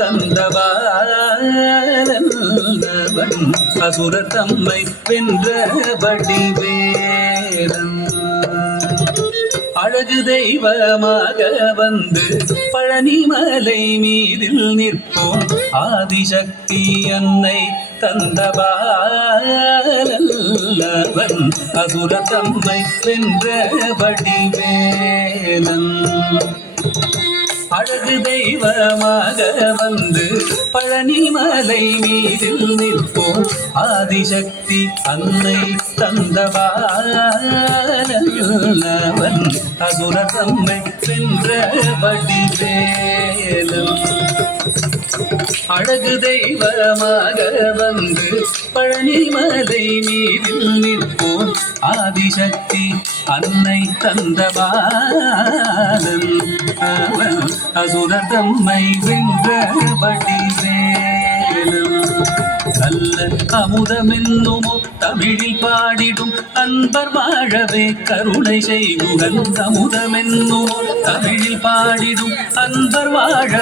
தந்தவாளவன் அசுரர் தம்மை வென்ற வடிவேலன் அழகு தெய்வமாக வந்து பழனிமலை மீதில் நிற்போம் ஆதிசக்தி அன்னை தந்தவாளவன் அசுரர் தம்மை வென்ற வடிவேலன் அழகு தெய்வமாக வந்து பழனிமலை மீதில் நிற்போம் ஆதிசக்தி அன்னை தந்தவாளவன் அசுரர் தம்மை வென்ற வடிவேலன் அழகு தெய்வமாக வந்து பழனிமலை மீதில் நிற்போம் ஆதிசக்தி அன்னை தந்தவாளன் அவன் அசுரர் தம்மை வென்ற வடிவேலன் நல்ல அமுதமென்னுமோ தமிழில் பாடிடும் அன்பர் வாழவே கருணை செய்குகன் அமுதமென்னுமோ தமிழில் பாடிடும் அன்பர் வாழ